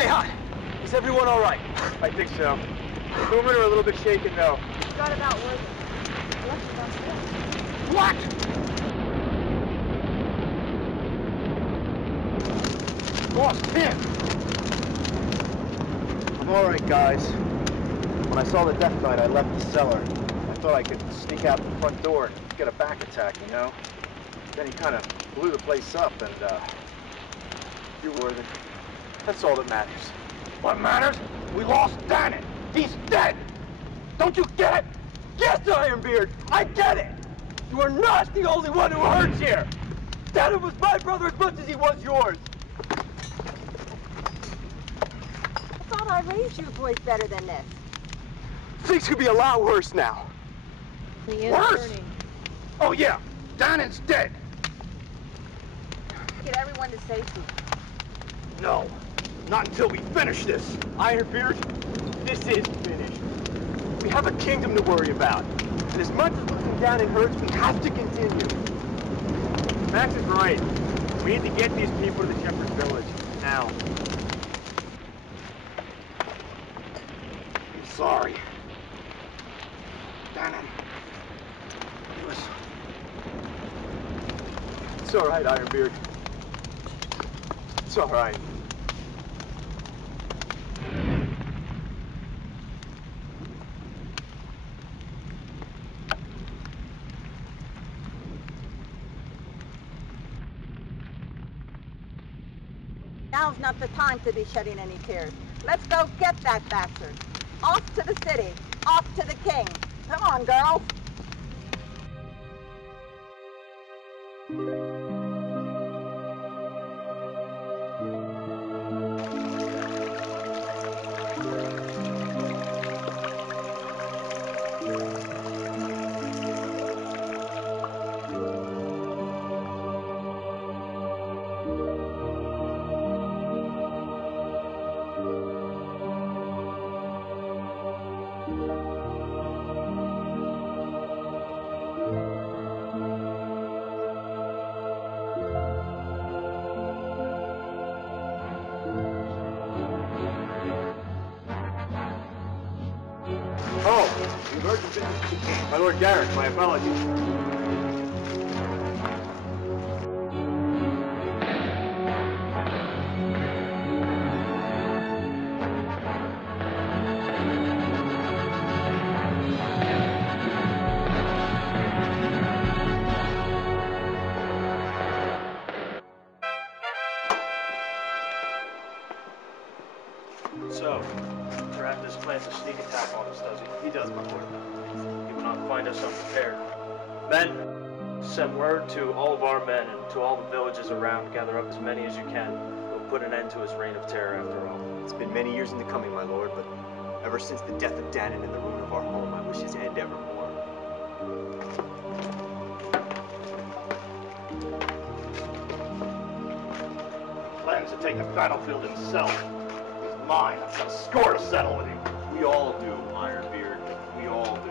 Okay, Hot. Is everyone all right? I think so. The movement are a little bit shaken, though. Forgot about Worthing. What? Lost him. I'm all right, guys. When I saw the death knight, I left the cellar. I thought I could sneak out the front door and get a back attack, you know? Then he kind of blew the place up, and, you're Worthing. That's all that matters. What matters? We lost Dannon. He's dead. Don't you get it? Yes, Ironbeard, I get it. You are not the only one who hurts here. Dannon was my brother as much as he was yours. I thought I raised you boys better than this. Things could be a lot worse now. He is Worse? burning. Oh yeah, Dannon's dead. Get everyone to safety. No, not until we finish this. Ironbeard, this is finished. We have a kingdom to worry about. And as much as losing Dannon hurts, we have to continue. Max is right. We need to get these people to the Shepherd's Village. Now. I'm sorry. Dannon. He was... It's all right, Ironbeard. It's all right. Now's not the time to be shedding any tears. Let's go get that bastard. Off to the city. Off to the king. Come on, girls. My Lord Garrett, my apologies. So, Tarathis plans a sneak attack on us, does he? He does, my lord. He will not find us unprepared. Men, send word to all of our men and to all the villages around. Gather up as many as you can. We'll put an end to his reign of terror after all. It's been many years in the coming, my lord, but ever since the death of Dannon and the ruin of our home, I wish his end evermore. He plans to take the battlefield himself. He's mine. I've got a score to settle with him. We all do, Ironbeard. We all do.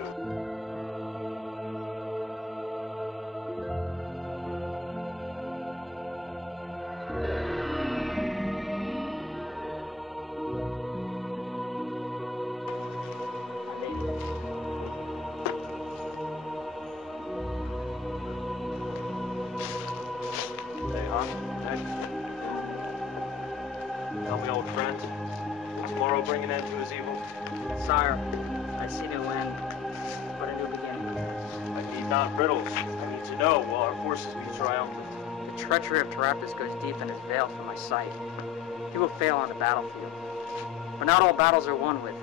Hey, Hon. Hey. Tell me, old friend. Will tomorrow bring an end to his evil? Sire, I see no end, but a new beginning. I need not riddles. I need to know, will our forces be triumphant? The treachery of Tarathis goes deep and is veiled from my sight. He will fail on the battlefield. But not all battles are won with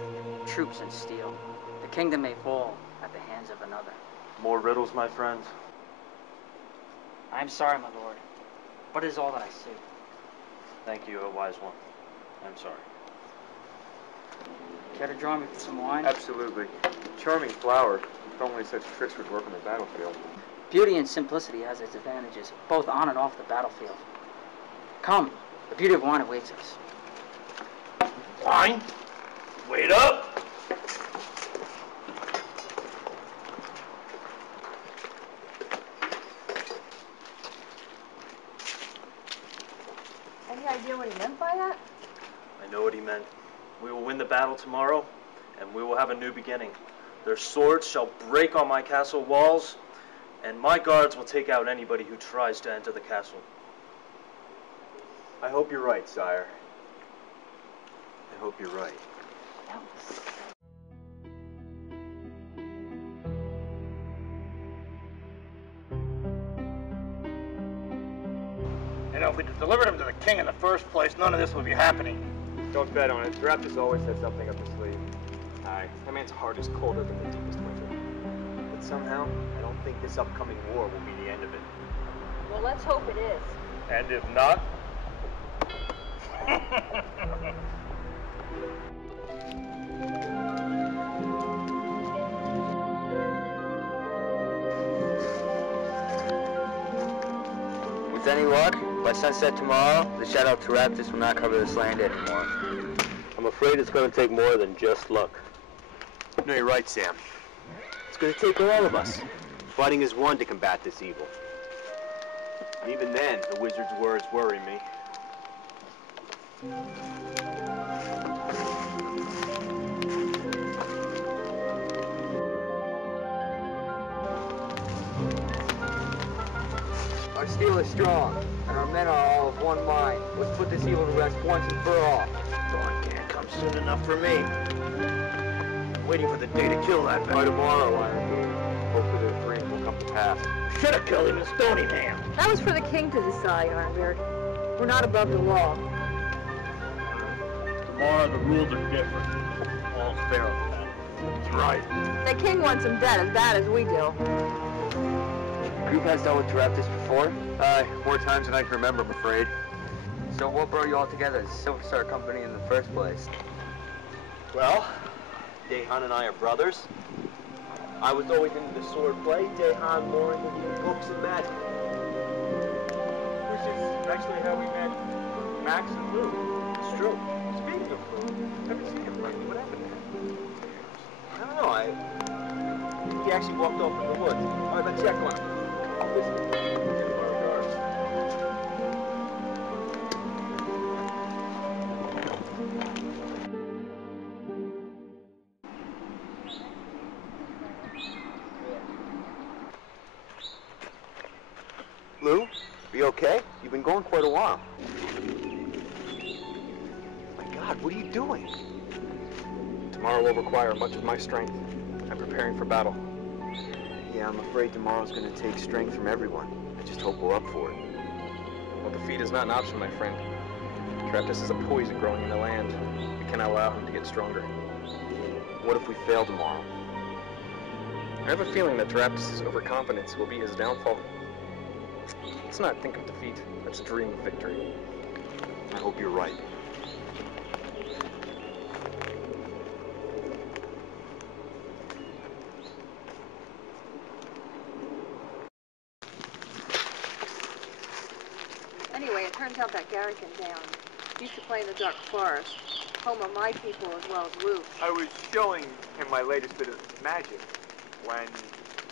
troops and steel. The kingdom may fall at the hands of another. More riddles, my friend? I am sorry, my lord, but it is all that I see. Thank you, a wise one. I'm sorry. Care to join me for some wine? Absolutely. Charming flower. If only such tricks would work on the battlefield. Beauty and simplicity has its advantages, both on and off the battlefield. Come, the beauty of wine awaits us. Wine? Wait up! Any idea what he meant by that? I I know what he meant. We will win the battle tomorrow, and we will have a new beginning. Their swords shall break on my castle walls, and my guards will take out anybody who tries to enter the castle. I hope you're right, sire. I hope you're right. You know, if we'd delivered him to the king in the first place, none of this would be happening. Don't bet on it. Thraptus always has something up his sleeve. Aye, that man's heart is colder than the deepest winter. But somehow, I don't think this upcoming war will be the end of it. Well, let's hope it is. And if not? With any luck, by sunset tomorrow, the shadow of Thraptus will not cover this land anymore. I'm afraid it's going to take more than just luck. No, you're right, Sam. It's going to take all of us, fighting as one to combat this evil. And even then, the wizard's words worry me. Our steel is strong, and our men are all of one mind. Let's put this evil to rest once and for all. Dawn can't come soon enough for me. Waiting for the day to kill that By guy. tomorrow, Ironbeard. Hopefully their dream will come to pass. Should have killed him and stoned him. That was for the king to decide, Ironbeard. We're not above the law. Tomorrow the rules are different. All's fair on that. That's right. The king wants him dead as bad as we do. Group has dealt with Thraptus before, Aye, more times than I can remember, I'm afraid. so what brought you all together as Silver Star Company in the first place? Well, Dehan and I are brothers. I was always into the sword play, Dehan more into the books and magic. Which is actually how we met Max and Lou. It's true. Speaking of Lou, haven't seen him lately. What happened to him? I don't know, he actually walked off in the woods. All right, let's check on him. Listen. Lou, are you okay? You've been going quite a while. My God, what are you doing? Tomorrow will require much of my strength. I'm preparing for battle. Yeah, I'm afraid tomorrow's gonna take strength from everyone. I just hope we're up for it. Well, defeat is not an option, my friend. Thraptus is a poison growing in the land. We cannot allow him to get stronger. What if we fail tomorrow? I have a feeling that Thraptus' overconfidence will be his downfall. Let's not think of defeat. Let's dream of victory. I hope you're right. Anyway, it turns out that Garrick and Dan used to play in the Dark Forest, home of my people as well as Lou. I was showing him my latest bit of magic when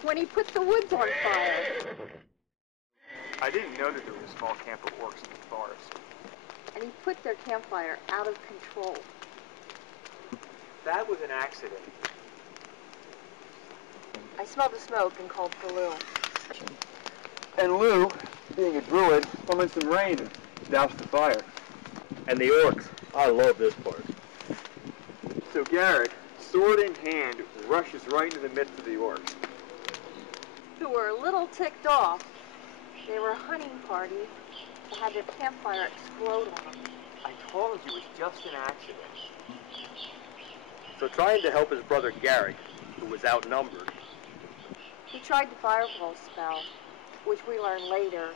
When he put the woods on fire, I didn't know that there was a small camp of orcs in the forest. and he put their campfire out of control. That was an accident. I smelled the smoke and called for Lou. And Lou, being a druid, summoned some rain and doused the fire. And the orcs. I love this part. So Garrett, sword in hand, rushes right into the midst of the orcs. Who were a little ticked off. They were a hunting party that had their campfire explode on them. I told you it was just an accident. So trying to help his brother Garrick, who was outnumbered, He tried the fireball spell, which we learned later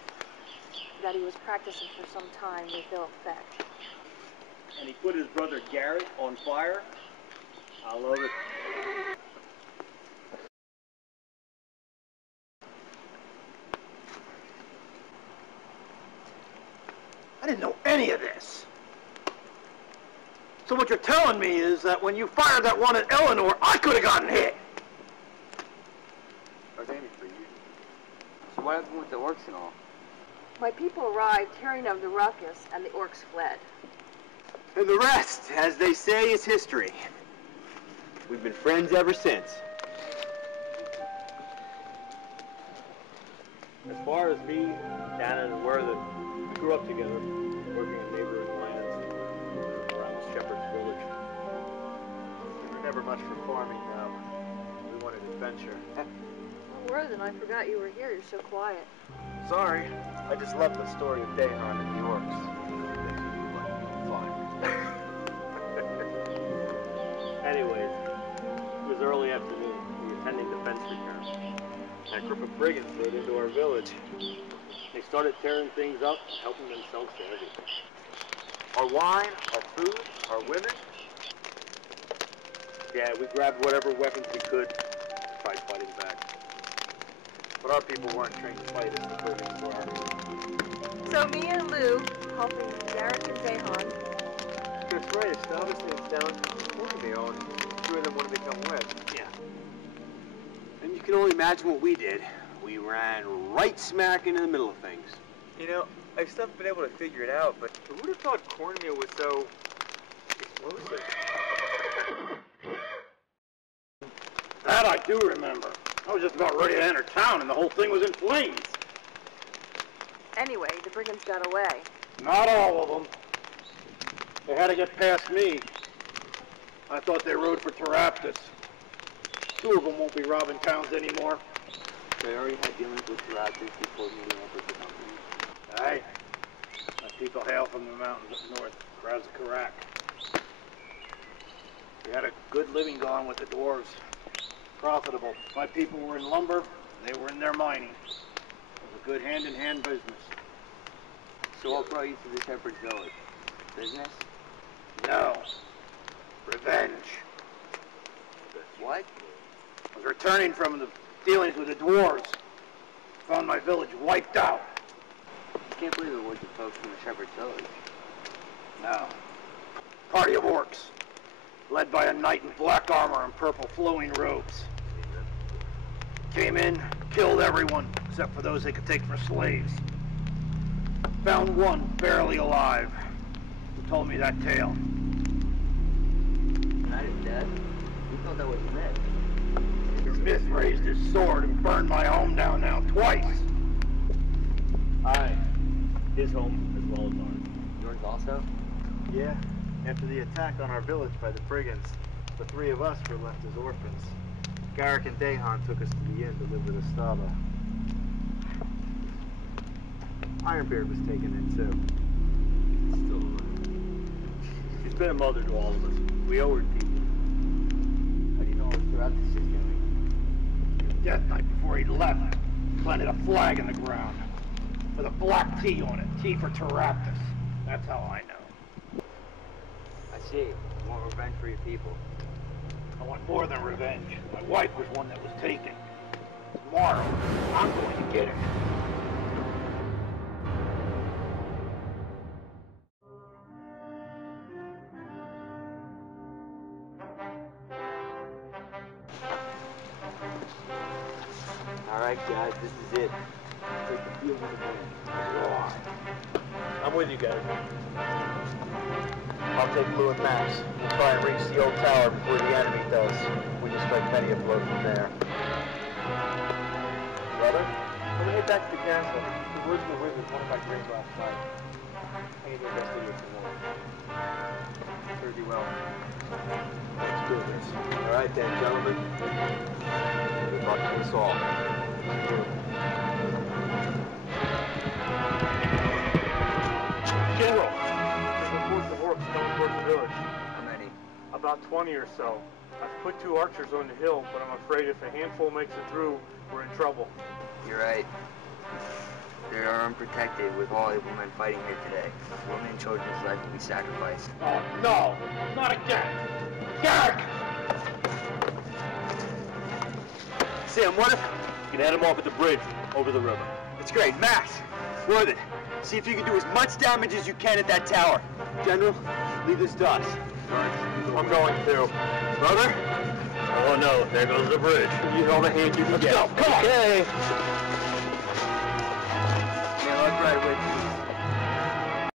that he was practicing for some time with ill effect. and he put his brother Garrett on fire. I love it. I didn't know any of this. So what you're telling me is that when you fired that one at Eleanor, I could have gotten hit. I was aiming for you. So what happened with the orcs and all? My people arrived, hearing of the ruckus, and the orcs fled. And the rest, as they say, is history. We've been friends ever since. As far as me, Dana, and where we grew up together, working in neighboring lands around Shepherd's Village. We were never much for farming, though. We wanted adventure. Well, Worthen, I forgot you were here. You're so quiet. Sorry. I just love the story of Dahan and the orcs. Fine. Anyways, it was early afternoon. We were attending defense return. That group of brigands rode into our village. They started tearing things up, helping themselves to everything. Our wine, our food, our women. Yeah, we grabbed whatever weapons we could, tried fighting back. But our people weren't trained to fight as the brigands were. So me and Lou, helping Garrick and Dahan. That's right. It's obviously it's down to Cornmeal, and two of them want to become wed. Yeah. And you can only imagine what we did. We ran right smack into the middle of things. You know, I still haven't been able to figure it out, but who would have thought cornmeal was so explosive? That I do remember. I was just about ready to enter town and the whole thing was in flames. Anyway, the brigands got away. Not all of them. They had to get past me. I thought they rode for Teraptus. Two of them won't be robbing towns anymore. They already had dealings with Teraptus before meeting up with the company. Aye. My people hail from the mountains up north, Krazakarak. We had a good living going with the dwarves. Profitable. My people were in lumber, they were in their mining. It was a good hand-in-hand business. So what brought you to the Shepherd's Village? Business? No. Revenge. What? I was returning from the dealings with the dwarves. Found my village wiped out. I can't believe it was the folks from the Shepherd's Village. No. Party of orcs. Led by a knight in black armor and purple flowing robes. Came in, killed everyone, except for those they could take for slaves. Found one barely alive, who told me that tale. Not his death. We thought that was Myth. Your myth raised his sword and burned my home down now twice. Aye. His home as well as ours. Yours also? Yeah. After the attack on our village by the brigands, the three of us were left as orphans. Garrick and Dahan took us to the inn to live with Estaba. Ironbeard was taken in too. Still alive. She's been a mother to all of us. We owe her deeply. How do you know what Teraptus is doing? Death night before he left, planted a flag in the ground with a black T on it. T for Teraptus. That's how I know. I see. You want revenge for your people. I want more than revenge. My wife was one that was taken. Tomorrow, I'm going to get her. Alright guys, this is it. Take the field with the wind. I'm with you guys. I'll take Lou and Max. We'll try and reach the old tower before the enemy does. We can strike many a blow from there. Brother, when we head back to the castle, the words of the wizard one of my dreams last night. I need to investigate some more. Serve you well. Let's do this. Alright then, gentlemen. Good luck to us all. General! There's reports of orcs coming towards the village. How many? About 20 or so. I've put 2 archers on the hill, but I'm afraid if a handful makes it through, we're in trouble. You're right. They are unprotected with all able men fighting here today. Women and children's life to be sacrificed. Oh, no! Not again! Garrick! Sam, what if... You can head them off at the bridge over the river. It's great. Max, Worthen, see if you can do as much damage as you can at that tower. General, leave this to us. I'm going to. Brother? Oh no, there goes the bridge. You know the hand you can get. Let's go, come on! Okay. Man, let's ride with you.